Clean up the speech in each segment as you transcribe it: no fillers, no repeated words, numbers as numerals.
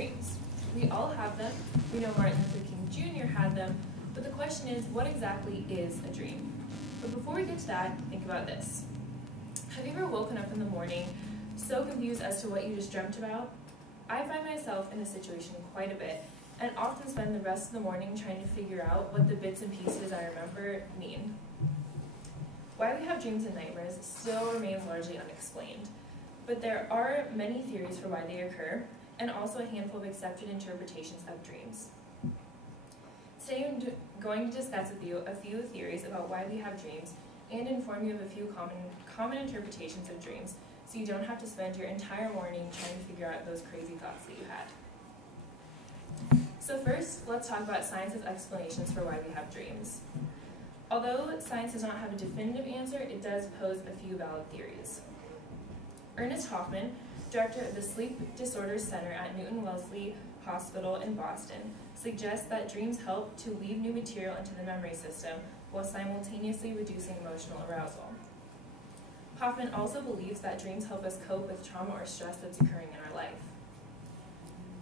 dreams. We all have them. We know Martin Luther King Jr. had them, but the question is, what exactly is a dream? But before we get to that, think about this. Have you ever woken up in the morning so confused as to what you just dreamt about? I find myself in this situation quite a bit, and often spend the rest of the morning trying to figure out what the bits and pieces I remember mean. Why we have dreams and nightmares still remains largely unexplained, but there are many theories for why they occur, and also a handful of accepted interpretations of dreams. Today I'm going to discuss with you a few theories about why we have dreams and inform you of a few common interpretations of dreams, so you don't have to spend your entire morning trying to figure out those crazy thoughts that you had. So first, let's talk about science's explanations for why we have dreams. Although science does not have a definitive answer, it does pose a few valid theories. Ernest Hoffman, director of the Sleep Disorders Center at Newton Wellesley Hospital in Boston, suggests that dreams help to weave new material into the memory system while simultaneously reducing emotional arousal. Hoffman also believes that dreams help us cope with trauma or stress that's occurring in our life.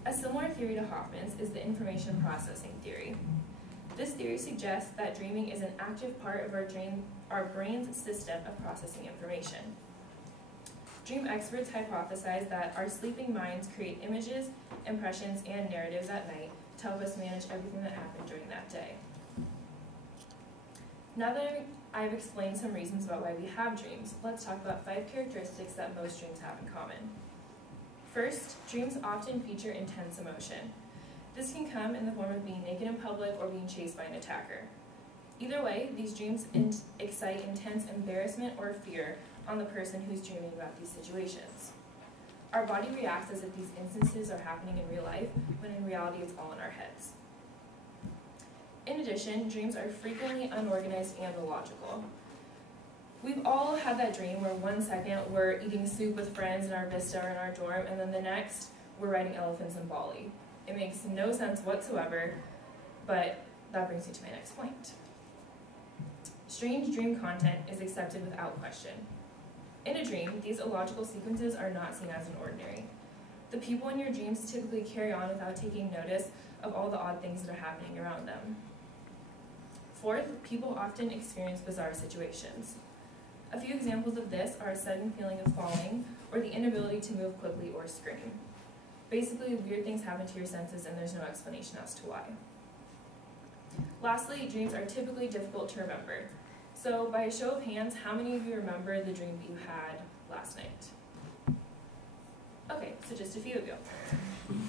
A similar theory to Hoffman's is the information processing theory. This theory suggests that dreaming is an active part of our brain's system of processing information. Dream experts hypothesize that our sleeping minds create images, impressions, and narratives at night to help us manage everything that happened during that day. Now that I've explained some reasons about why we have dreams, let's talk about 5 characteristics that most dreams have in common. First, dreams often feature intense emotion. This can come in the form of being naked in public or being chased by an attacker. Either way, these dreams excite intense embarrassment or fear on the person who's dreaming about these situations. Our body reacts as if these instances are happening in real life, when in reality it's all in our heads. In addition, dreams are frequently unorganized and illogical. We've all had that dream where one second we're eating soup with friends in our vista or in our dorm, and then the next we're riding elephants in Bali. It makes no sense whatsoever, but that brings me to my next point. Strange dream content is accepted without question. In a dream, these illogical sequences are not seen as an ordinary. The people in your dreams typically carry on without taking notice of all the odd things that are happening around them. Fourth, people often experience bizarre situations. A few examples of this are a sudden feeling of falling, or the inability to move quickly or scream. Basically, weird things happen to your senses and there's no explanation as to why. Lastly, dreams are typically difficult to remember. So by a show of hands, how many of you remember the dream that you had last night? Okay, so just a few of you.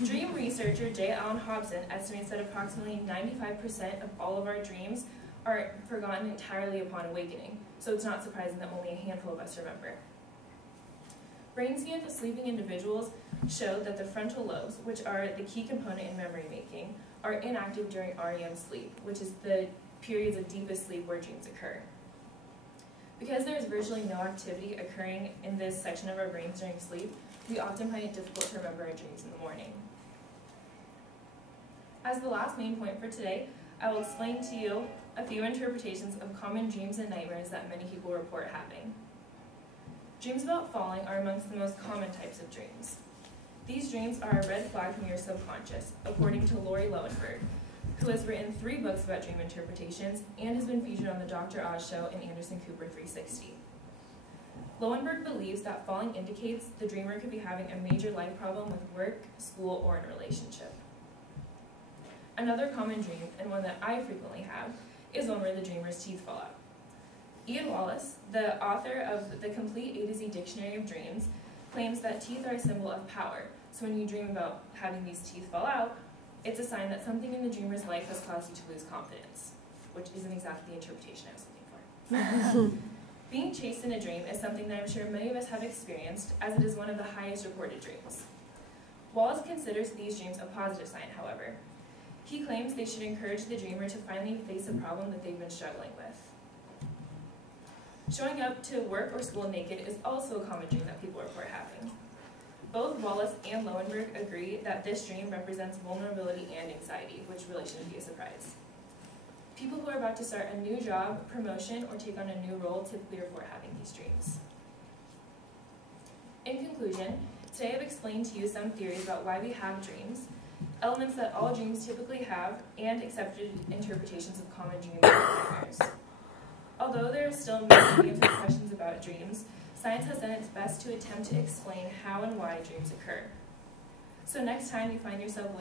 Dream researcher J. Allen Hobson estimates that approximately 95% of all of our dreams are forgotten entirely upon awakening, so it's not surprising that only a handful of us remember. Brain scans of sleeping individuals show that the frontal lobes, which are the key component in memory making, are inactive during REM sleep, which is the periods of deepest sleep where dreams occur. Because there is virtually no activity occurring in this section of our brains during sleep, we often find it difficult to remember our dreams in the morning. As the last main point for today, I will explain to you a few interpretations of common dreams and nightmares that many people report having. Dreams about falling are amongst the most common types of dreams. These dreams are a red flag from your subconscious, according to Lori Lowenberg, who has written 3 books about dream interpretations and has been featured on the Dr. Oz Show and Anderson Cooper 360. Lowenberg believes that falling indicates the dreamer could be having a major life problem with work, school, or in a relationship. Another common dream, and one that I frequently have, is one where the dreamer's teeth fall out. Ian Wallace, the author of the Complete A to Z Dictionary of Dreams, claims that teeth are a symbol of power, so when you dream about having these teeth fall out, it's a sign that something in the dreamer's life has caused you to lose confidence, which isn't exactly the interpretation I was looking for. Being chased in a dream is something that I'm sure many of us have experienced, as it is one of the highest reported dreams. Wallace considers these dreams a positive sign, however. He claims they should encourage the dreamer to finally face a problem that they've been struggling with. Showing up to work or school naked is also a common dream that people report having. Both Wallace and Lowenberg agree that this dream represents vulnerability and anxiety, which really shouldn't be a surprise. People who are about to start a new job, promotion, or take on a new role typically report having these dreams. In conclusion, Today I've explained to you some theories about why we have dreams, elements that all dreams typically have, and accepted interpretations of common dreams and nightmares. Although there are still many unanswered questions about dreams, science has done its best to attempt to explain how and why dreams occur. So next time you find yourself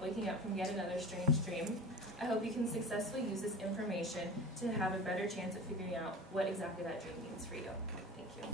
waking up from yet another strange dream, I hope you can successfully use this information to have a better chance at figuring out what exactly that dream means for you. Thank you.